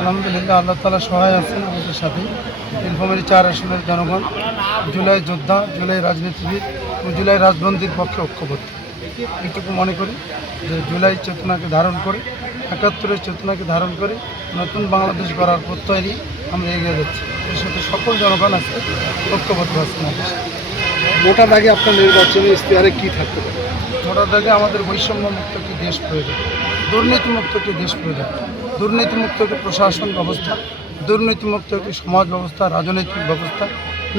আলহামদুলিল্লাহ, আল্লাহ তাআলা সহায় আছেন আমাদের সাথে। নীলফামারী 4 আসনের জনগণ জুলাই যোদ্ধা, জুলাই রাজনীতিবিদ ও জুলাই রাজবন্দীর পক্ষে ঐক্যবদ্ধ। এইটুকু মনে করি যে জুলাই চেতনাকে ধারণ করে, ৭১-এর চেতনাকে ধারণ করে নতুন বাংলাদেশ গড়ার প্রত্যয় নিয়ে আমরা এগিয়ে যাচ্ছি। এর সাথে সকল জনগণ আজকে ঐক্যবদ্ধ আছে আমাদের সাথে। মোটা দাগে আপনার নির্বাচনী ইশতেহারে কী থাকতে পারে? মোটা দাগে আমাদের বৈষম্যমুক্ত একটি দেশ প্রয়োজন, দুর্নীতিমুক্ত একটি দেশ প্রয়োজন, দুর্নীতিমুক্ত একটি প্রশাসন ব্যবস্থা, দুর্নীতিমুক্ত একটি সমাজ ব্যবস্থা, রাজনৈতিক ব্যবস্থা,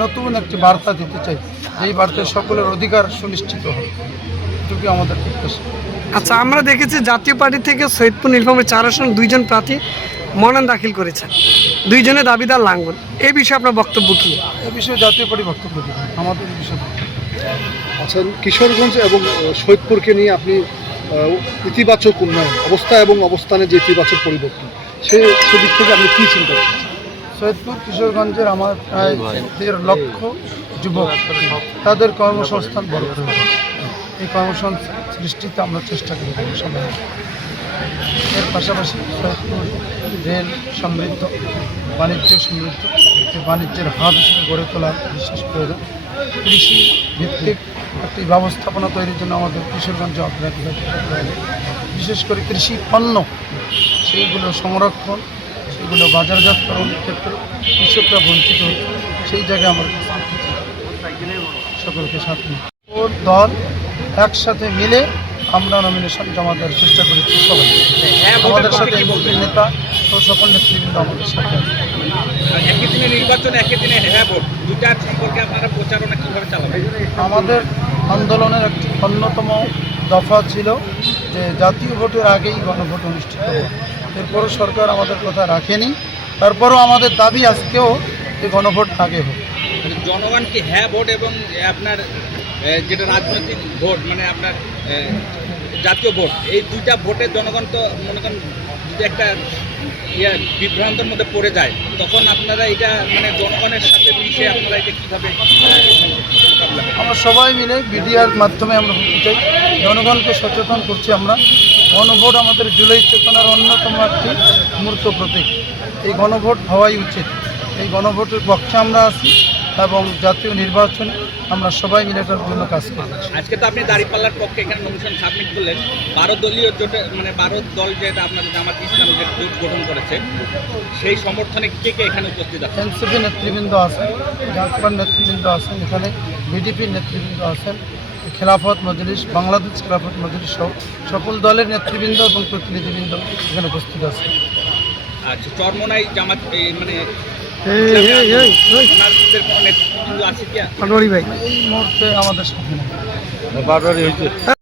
নতুন একটি বার্তা দিতে চাই। এই বার্তায় সকলের অধিকার সুনিশ্চিত হবে, এটুকুই আমাদের প্রত্যাশা। আচ্ছা, আমরা দেখেছি জাতীয় পার্টি থেকে সৈয়দপুর নীলফামারী 4 আসন 2 জন প্রার্থী মনোনয়ন দাখিল করেছেন, 2 জনের দাবিদার লাঙ্গল। এই বিষয়ে আপনার বক্তব্য কী? এ বিষয়ে জাতীয় পার্টি বক্তব্য দেবেন, আমাদের এই বিষয়ে। আচ্ছা, কিশোরগঞ্জ এবং সৈয়দপুরকে নিয়ে আপনি ইতিবাচক উন্নয়ন অবস্থা এবং অবস্থানে যে ইতিবাচক পরিবর্তন, সেদিক থেকে আপনি কী চিন্তা করছেন? সৈয়দপুর কিশোরগঞ্জের আমার প্রায় 1.5 লক্ষ যুবক, তাদের কর্মসংস্থান বড় প্রয়োজন। এই কর্মসংস্থান সৃষ্টিতে আমরা চেষ্টা করি সবাই। এর পাশাপাশি সৈয়দপুর রেল সমৃদ্ধ, বাণিজ্য সমৃদ্ধ, এই বাণিজ্যের হাব হিসেবে গড়ে তোলার বিশেষ প্রয়োজন। কৃষি ভিত্তিক একটি ব্যবস্থাপনা তৈরির জন্য আমাদের কিশোরগঞ্জে অগ্রাধিকার দিতে হবে। বিশেষ করে কৃষি পণ্য, সেইগুলো সংরক্ষণ, সেগুলো বাজারজাতকরণের ক্ষেত্রে কৃষকরা বঞ্চিত হচ্ছে, সেই জায়গায় আমরা সকলকে সাথে নিই। ওর দল একসাথে মিলে আমরা নমিনেশন জমা দেওয়ার চেষ্টা করেছি সবাই। আমাদের সাথে এমপি নেতা ও সকল নেতৃবৃন্দ আমাদের সাথে আছে। একই দিনে নির্বাচন, একই দিনে হ্যাঁ ভোট, দুটার সম্পর্কে আপনারা প্রচারণা কীভাবে চালাবেন? আমাদের আন্দোলনের একটি অন্যতম দফা ছিল যে জাতীয় ভোটের আগেই গণভোট অনুষ্ঠিত হবে। এরপরও সরকার আমাদের কথা রাখেনি, তারপরও আমাদের দাবি আজকেও যে গণভোট আগে হোক। জনগণ কি হ্যাঁ ভোট এবং আপনার যেটা রাজনৈতিক ভোট, মানে আপনার জাতীয় ভোট, এই দুইটা ভোটের জনগণ তো মনে করেন যদি একটা বিভ্রান্তের মধ্যে পড়ে যায়, তখন আপনারা এটা মানে জনগণের সাথে মিশে আপনারা এটা কীভাবে? আমরা সবাই মিলে মিডিয়ার মাধ্যমে আমরা বলতে চাই, জনগণকে সচেতন করছি আমরা। গণভোট আমাদের জুলাই চেতনার অন্যতম একটি মূর্ত প্রতীক। এই গণভোট হওয়াই উচিত। এই গণভোটের পক্ষে আমরা আছি এবং জাতীয় নির্বাচনে আমরা সবাই মিলে এটার জন্য কাজ করি। আজকে তো আপনি দাঁড়িপাল্লার পক্ষে এখানে নমিনেশন সাবমিট করলেন, 12 দলীয় জোটে, মানে 12 দল যেটা আপনাদের জামাত ইসলাম যে জোট গঠন করেছে, সেই সমর্থনে কে কে এখানে উপস্থিত আছে? এনসিপি নেতৃবৃন্দ আছেন, জাতীয় নেতৃবৃন্দ আছেন, এখানে বিডিপির নেতৃবৃন্দ আছেন, খেলাফত মজলিস, বাংলাদেশ খেলাফত মজলিস সহ সকল দলের নেতৃবৃন্দ এবং প্রতিনিধিবৃন্দ এখানে উপস্থিত আছে। আচ্ছা, চরমোনাই জামাত মানে ওনাদের কোনো নেতৃবৃন্দ আছে কি? ভাই এই মুহূর্তে আমাদের সাথে নেই।